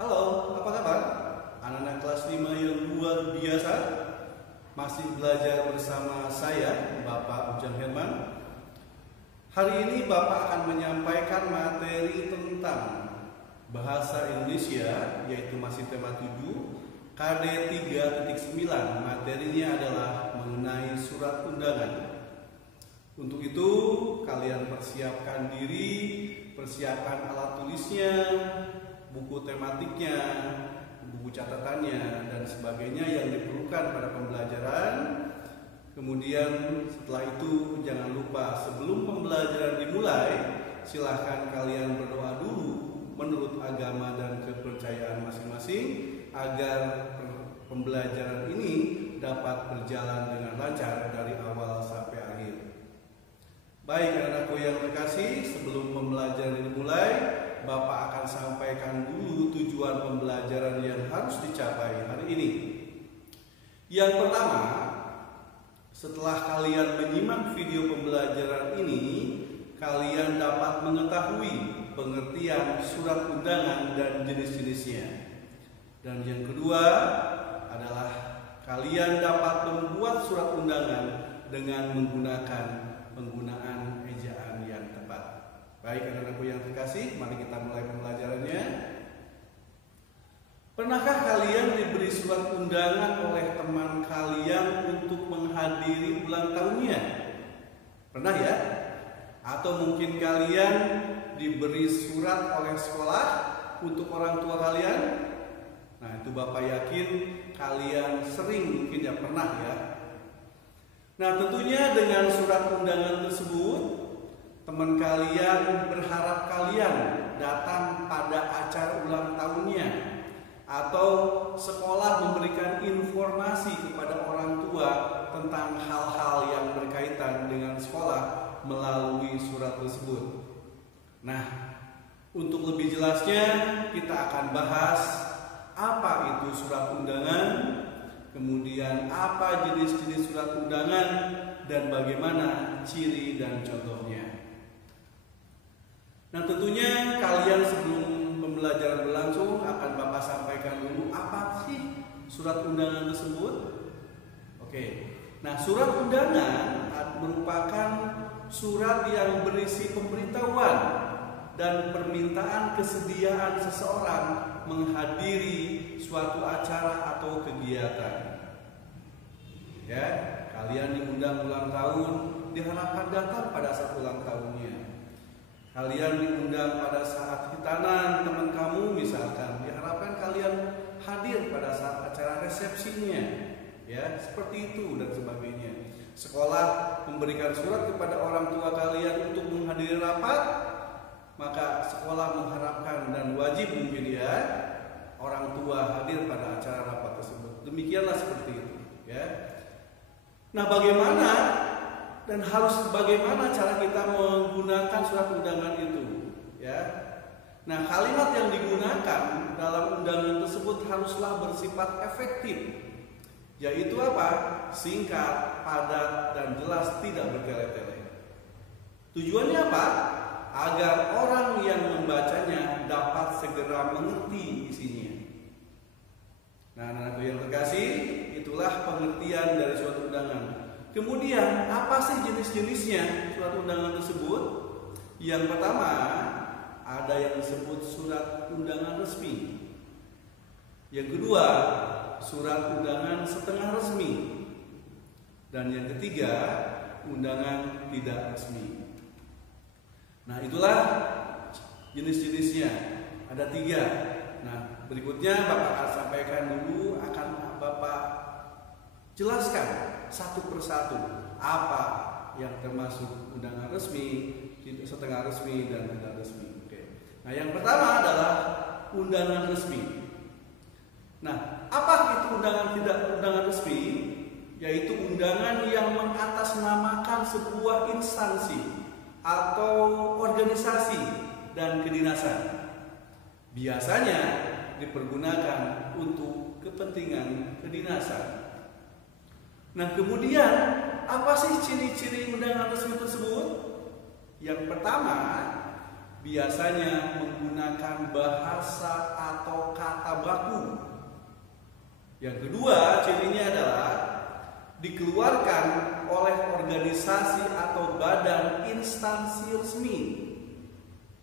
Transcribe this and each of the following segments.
Halo, apa kabar? Anak-anak kelas 5 yang luar biasa. Masih belajar bersama saya, Bapak Ujan Herman. Hari ini Bapak akan menyampaikan materi tentang bahasa Indonesia, yaitu masih tema 7, KD 3.9. Materinya adalah mengenai surat undangan. Untuk itu, kalian persiapkan diri, persiapkan alat tulisnya, buku tematiknya, buku catatannya, dan sebagainya yang diperlukan pada pembelajaran. Kemudian setelah itu jangan lupa sebelum pembelajaran dimulai, silahkan kalian berdoa dulu menurut agama dan kepercayaan masing-masing agar pembelajaran ini dapat berjalan dengan lancar dari awal sampai akhir. Baik anak-anakku yang terkasih, sebelum pembelajaran dimulai, Bapak akan sampaikan dulu tujuan pembelajaran yang harus dicapai hari ini. Yang pertama, setelah kalian menyimak video pembelajaran ini, kalian dapat mengetahui pengertian surat undangan dan jenis-jenisnya. Dan yang kedua adalah kalian dapat membuat surat undangan dengan menggunakan penggunaan ejaan yang tepat. Baik anak-anakku yang terkasih, mari kita mulai pembelajarannya. Pernahkah kalian diberi surat undangan oleh teman kalian untuk menghadiri ulang tahunnya? Pernah ya? Atau mungkin kalian diberi surat oleh sekolah untuk orang tua kalian? Nah, itu Bapak yakin kalian sering mungkin ya pernah ya. Nah, tentunya dengan surat undangan tersebut, teman kalian berharap kalian datang pada acara ulang tahunnya, atau sekolah memberikan informasi kepada orang tua tentang hal-hal yang berkaitan dengan sekolah melalui surat tersebut. Nah, untuk lebih jelasnya kita akan bahas apa itu surat undangan, kemudian apa jenis-jenis surat undangan, dan bagaimana ciri dan contohnya. Nah, tentunya kalian sebelum pembelajaran berlangsung akan Bapak sampaikan dulu apa sih surat undangan tersebut. Oke. Nah, surat undangan merupakan surat yang berisi pemberitahuan dan permintaan kesediaan seseorang menghadiri suatu acara atau kegiatan. Ya, kalian diundang ulang tahun, diharapkan datang pada saat ulang tahunnya. Kalian diundang pada saat hitanan teman kamu misalkan, diharapkan kalian hadir pada saat acara resepsinya, ya seperti itu dan sebagainya. Sekolah memberikan surat kepada orang tua kalian untuk menghadiri rapat, maka sekolah mengharapkan dan wajib mungkin ya orang tua hadir pada acara rapat tersebut. Demikianlah seperti itu, ya. Nah, bagaimana dan harus bagaimana cara kita menggunakan surat undangan itu, ya. Nah, kalimat yang digunakan dalam undangan tersebut haruslah bersifat efektif, yaitu apa? Singkat, padat, dan jelas, tidak bertele-tele. Tujuannya apa? Agar orang yang membacanya dapat segera mengerti isinya. Nah, anak-anakku yang terkasih, itulah pengertian dari surat undangan. Kemudian, apa sih jenis-jenisnya surat undangan tersebut? Yang pertama, ada yang disebut surat undangan resmi. Yang kedua, surat undangan setengah resmi. Dan yang ketiga, undangan tidak resmi. Nah, itulah jenis-jenisnya. Ada 3. Nah, berikutnya Bapak akan sampaikan dulu, akan Bapak jelaskan satu persatu apa yang termasuk undangan resmi, setengah resmi, dan tidak resmi. Oke. Nah, yang pertama adalah undangan resmi. Nah, apa itu undangan resmi? Yaitu undangan yang mengatasnamakan sebuah instansi atau organisasi dan kedinasan. Biasanya dipergunakan untuk kepentingan kedinasan. Nah, kemudian apa sih ciri-ciri undangan resmi tersebut? Yang pertama, biasanya menggunakan bahasa atau kata baku. Yang kedua, cirinya adalah dikeluarkan oleh organisasi atau badan instansi resmi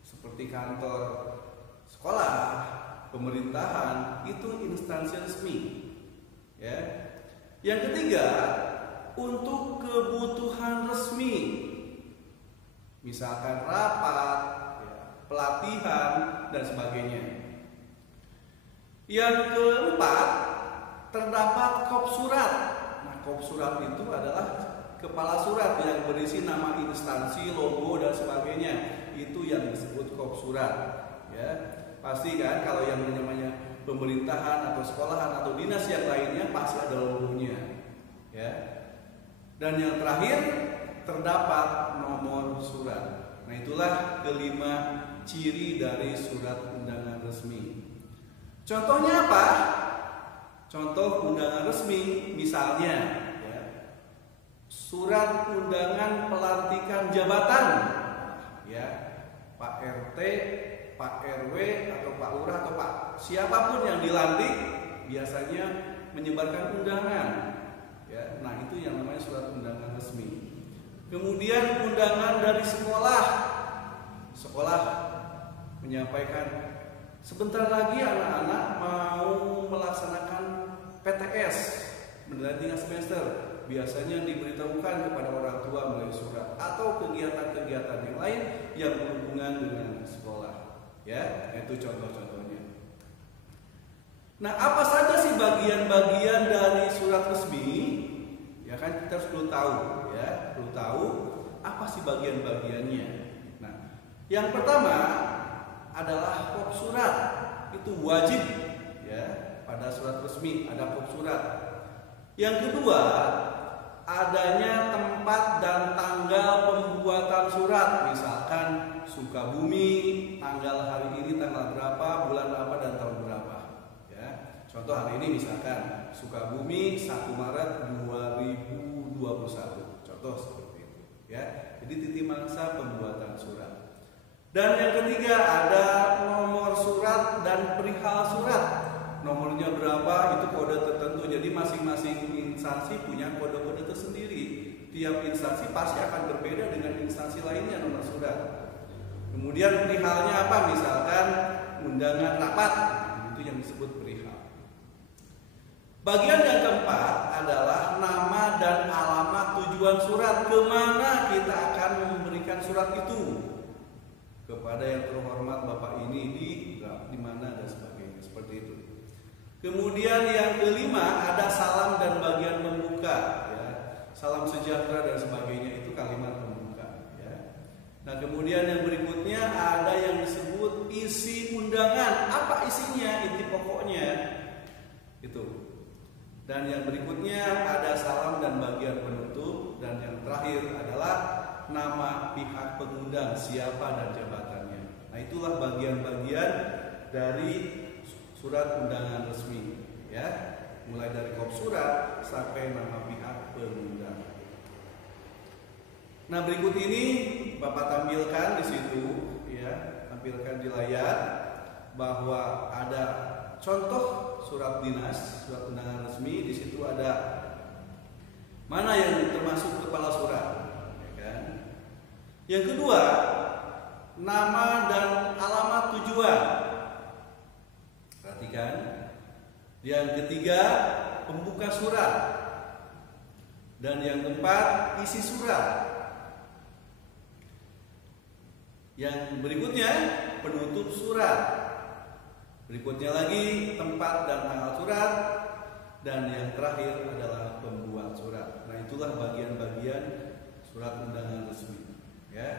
seperti kantor, sekolah, pemerintahan, itu instansi resmi. Ya. Yang ketiga, untuk kebutuhan resmi, misalkan rapat, pelatihan, dan sebagainya. Yang keempat, terdapat kop surat. Nah, kop surat itu adalah kepala surat yang berisi nama instansi, logo, dan sebagainya. Itu yang disebut kop surat. Ya, pasti kan kalau yang namanya pemerintahan atau sekolahan atau dinas yang lainnya pasti ada logonya. Ya. Dan yang terakhir, terdapat nomor surat. Nah, itulah kelima ciri dari surat undangan resmi. Contohnya apa? Contoh undangan resmi misalnya ya, surat undangan pelantikan jabatan ya, Pak RT, Pak RW, atau Pak Lurah, atau Pak siapapun yang dilantik biasanya menyebarkan undangan ya. Nah, itu yang namanya surat undangan resmi. Kemudian undangan dari sekolah menyampaikan sebentar lagi anak-anak mau melaksanakan PTS, penilaian tingkat semester, biasanya diberitahukan kepada orang tua melalui surat atau kegiatan-kegiatan yang lain yang berhubungan dengan sekolah. Ya, itu contoh-contohnya. Nah, apa saja sih bagian-bagian dari surat resmi? Ya kan, kita harus perlu tahu, ya, perlu tahu apa sih bagian-bagiannya. Nah, yang pertama adalah kop surat, itu wajib, ya, pada surat resmi ada kop surat. Yang kedua, adanya tempat dan tanggal pembuatan surat, misalkan Sukabumi, tanggal hari ini tanggal berapa, bulan apa, dan tahun berapa. Ya, contoh hari ini misalkan Sukabumi 1 Maret 2021. Contoh seperti itu. Ya, jadi titik mangsa pembuatan surat. Dan yang ketiga ada nomor surat dan perihal surat. Nomornya berapa itu kode tertentu. Jadi masing-masing instansi punya kode-kode tersendiri. Tiap instansi pasti akan berbeda dengan instansi lainnya nomor surat. Kemudian perihalnya apa? Misalkan undangan rapat, itu yang disebut perihal. Bagian yang keempat adalah nama dan alamat tujuan surat, kemana kita akan memberikan surat itu, kepada yang terhormat Bapak ini di mana dan sebagainya, seperti itu. Kemudian yang kelima ada salam dan bagian pembuka, ya. Salam sejahtera dan sebagainya, itu kalimat pembuka, ya. Nah, kemudian yang berikutnya ada yang disebut isi undangan. Apa isinya? Inti pokoknya itu. Dan yang berikutnya ada salam dan bagian penutup. Dan yang terakhir adalah nama pihak pengundang, siapa dan jabatannya. Nah, itulah bagian-bagian dari surat undangan resmi, ya, mulai dari kop surat sampai nama pihak pengundang. Nah, berikut ini Bapak tampilkan di situ, ya, tampilkan di layar bahwa ada contoh surat dinas, surat undangan resmi. Di situ ada mana yang termasuk kepala surat, ya kan? Yang kedua, nama dan alamat tujuan. Perhatikan. Yang ketiga, pembuka surat. Dan yang keempat, isi surat. Yang berikutnya, penutup surat. Berikutnya lagi, tempat dan tanggal surat. Dan yang terakhir adalah pembuat surat. Nah, itulah bagian-bagian surat undangan resmi. Ya,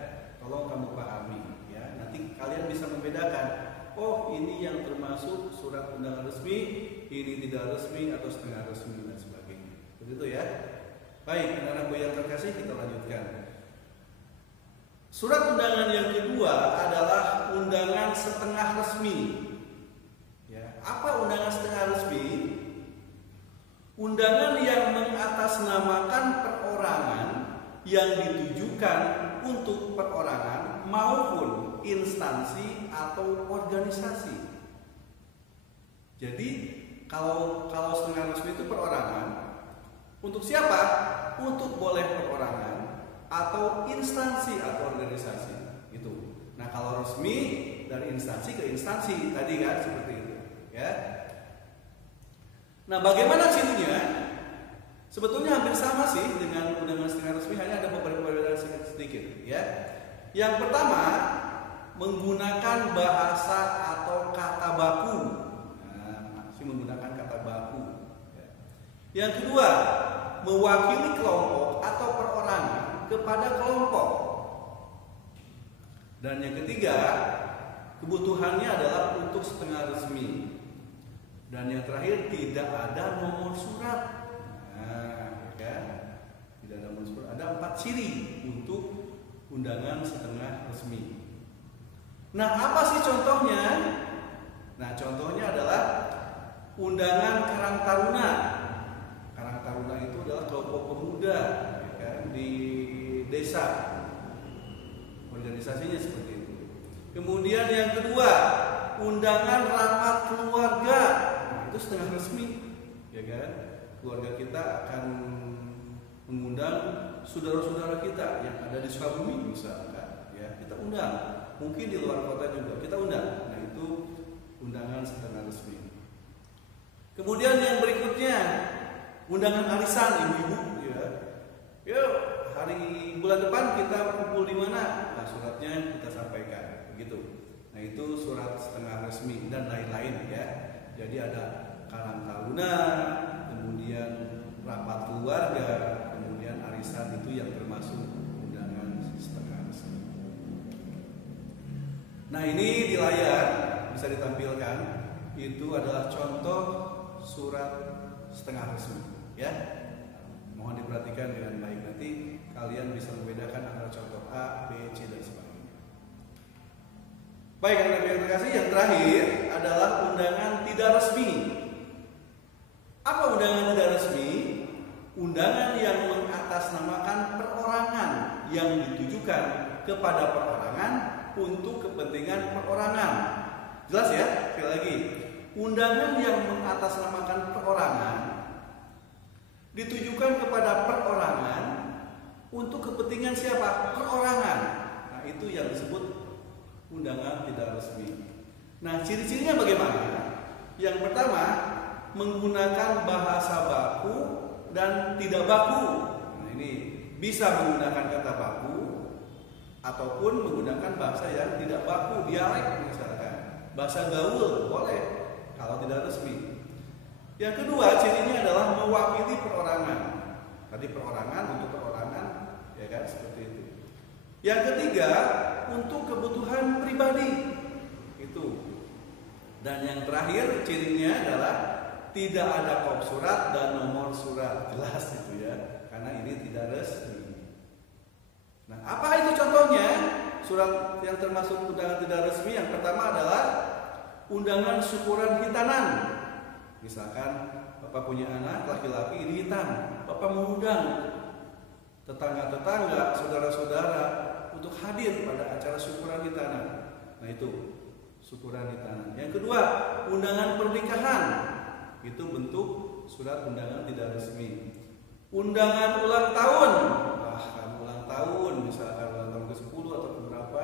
tolong kamu pahami, ya. Nanti kalian bisa membedakan, oh, ini yang termasuk surat undangan resmi, ini tidak resmi atau setengah resmi dan sebagainya. Begitu ya. Baik, anak-anakku yang terkasih, kita lanjutkan. Surat undangan yang kedua adalah undangan setengah resmi. Ya, apa undangan setengah resmi? Undangan yang mengatasnamakan perorangan yang ditujukan untuk perorangan maupun instansi atau organisasi. Jadi kalau setengah resmi itu perorangan. Untuk siapa? Untuk boleh perorangan atau instansi atau organisasi itu. Nah, kalau resmi dari instansi ke instansi tadi kan seperti itu, ya. Nah, bagaimana cirinya? Sebetulnya hampir sama sih dengan undangan setengah resmi, hanya ada beberapa perbedaan sedikit, ya. Yang pertama, menggunakan bahasa atau kata baku. Nah, masih menggunakan kata baku. Yang kedua, mewakili kelompok atau perorangan kepada kelompok. Dan yang ketiga, kebutuhannya adalah untuk setengah resmi. Dan yang terakhir, tidak ada nomor surat. Nah, kan? Tidak ada nomor surat. Ada 4 ciri untuk undangan setengah resmi. Nah, apa sih contohnya? Nah, contohnya adalah undangan Karang Taruna. Karang Taruna itu adalah kelompok pemuda, ya kan, di desa. Organisasinya seperti itu. Kemudian yang kedua, undangan rapat keluarga. Nah, itu setengah resmi, ya kan? Keluarga kita akan mengundang saudara-saudara kita yang ada di Sukabumi misalkan, ya, kita undang. Mungkin di luar kota juga kita undang. Nah, itu undangan setengah resmi. Kemudian yang berikutnya, undangan arisan ibu-ibu, ya. Yuk, hari bulan depan kita kumpul di mana? Nah, suratnya kita sampaikan, begitu. Nah, itu surat setengah resmi dan lain-lain, ya. Jadi ada Karang Taruna, kemudian rapat keluarga, kemudian arisan, itu yang termasuk undangan setengah resmi. Nah, ini di layar bisa ditampilkan, itu adalah contoh surat setengah resmi, ya. Mohon diperhatikan dengan baik, nanti kalian bisa membedakan antara contoh A, B, C, dan sebagainya. Baik, anak-anak yang terkasih, yang terakhir adalah undangan tidak resmi. Apa undangan tidak resmi? Undangan yang mengatasnamakan perorangan yang ditujukan kepada perorangan untuk kepentingan perorangan. Jelas ya? Sekali lagi, undangan yang mengatasnamakan perorangan ditujukan kepada perorangan untuk kepentingan siapa? Perorangan. Nah, itu yang disebut undangan tidak resmi. Nah, ciri-cirinya bagaimana? Yang pertama, menggunakan bahasa baku dan tidak baku. Nah, ini bisa menggunakan kata baku ataupun menggunakan bahasa yang tidak baku, dialek misalkan. Bahasa gaul boleh kalau tidak resmi. Yang kedua, cirinya adalah mewakili perorangan. Tadi perorangan untuk perorangan, ya kan, seperti itu. Yang ketiga, untuk kebutuhan pribadi. Itu. Dan yang terakhir, cirinya adalah tidak ada kop surat dan nomor surat. Jelas itu ya, karena ini tidak resmi. Nah, apa itu contohnya? Surat yang termasuk undangan tidak resmi, yang pertama adalah undangan syukuran hitanan. Misalkan Bapak punya anak laki-laki ini hitan, Bapak mengundang tetangga-tetangga, saudara-saudara untuk hadir pada acara syukuran hitanan. Nah, itu syukuran hitanan. Yang kedua, undangan pernikahan. Itu bentuk surat undangan tidak resmi. Undangan ulang tahun. Wah, kamu ulang tahun, misalkan ulang tahun ke-10 atau ke-berapa,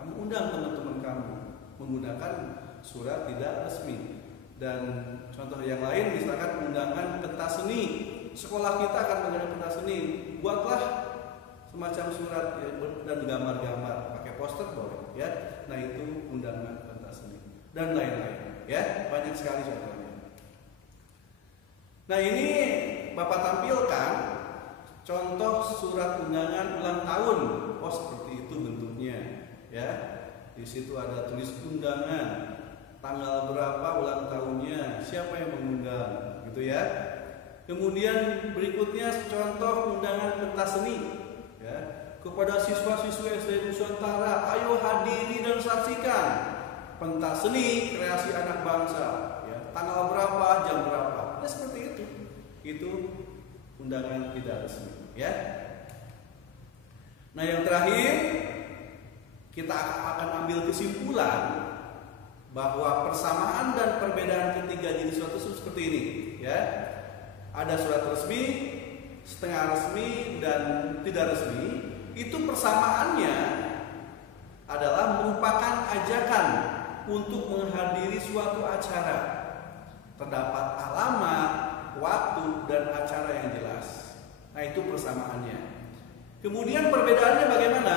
kamu undang teman-teman kamu menggunakan surat tidak resmi. Dan contoh yang lain, misalkan undangan pentas seni. Sekolah kita akan mengadakan pentas seni. Buatlah semacam surat, ya, dan gambar-gambar, pakai poster boleh, ya. Nah, itu undangan pentas seni dan lain-lain, ya. Banyak sekali contohnya. Nah, ini Bapak tampilkan contoh surat undangan ulang tahun. Oh, seperti itu bentuknya, ya. Di situ ada tulis undangan, tanggal berapa ulang tahunnya, siapa yang mengundang, gitu ya. Kemudian berikutnya contoh undangan pentas seni, ya, kepada siswa-siswa SD Nusantara, ayo hadiri dan saksikan pentas seni kreasi anak bangsa, ya, tanggal berapa, jam berapa, ya, seperti itu. Itu undangan tidak resmi, ya. Nah, yang terakhir kita akan ambil kesimpulan bahwa persamaan dan perbedaan ketiga jenis surat tersebut seperti ini, ya. Ada surat resmi, setengah resmi, dan tidak resmi. Itu persamaannya adalah merupakan ajakan untuk menghadiri suatu acara. Terdapat alamat, waktu, dan acara yang jelas. Nah, itu persamaannya. Kemudian perbedaannya bagaimana?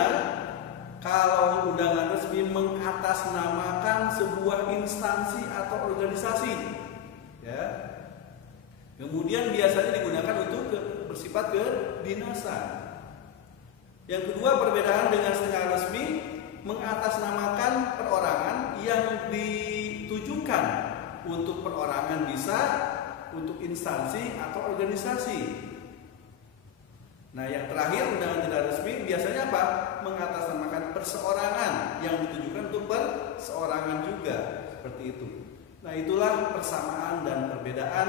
Kalau undangan resmi mengatasnamakan sebuah instansi atau organisasi, ya. Kemudian biasanya digunakan untuk bersifat kedinasan. Yang kedua, perbedaan dengan setengah resmi mengatasnamakan perorangan yang ditujukan untuk perorangan bisa untuk instansi atau organisasi. Nah, yang terakhir, undangan tidak resmi biasanya apa? Mengatasnamakan perseorangan yang ditujukan untuk perseorangan juga, seperti itu. Nah, itulah persamaan dan perbedaan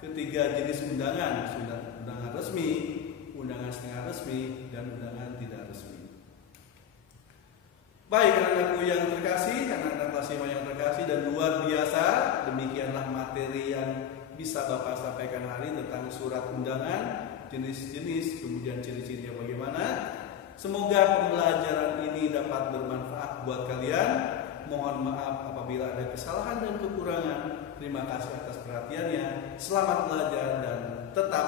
ketiga jenis undangan: undangan resmi, undangan setengah resmi, dan undangan tidak resmi. Baik, anak-anakku yang terkasih, anak-anak kelas 5 yang terkasih dan luar biasa, demikianlah materi yang bisa Bapak sampaikan hari tentang surat undangan, jenis-jenis, kemudian ciri-cirinya bagaimana. Semoga pembelajaran ini dapat bermanfaat buat kalian. Mohon maaf apabila ada kesalahan dan kekurangan. Terima kasih atas perhatiannya. Selamat belajar dan tetap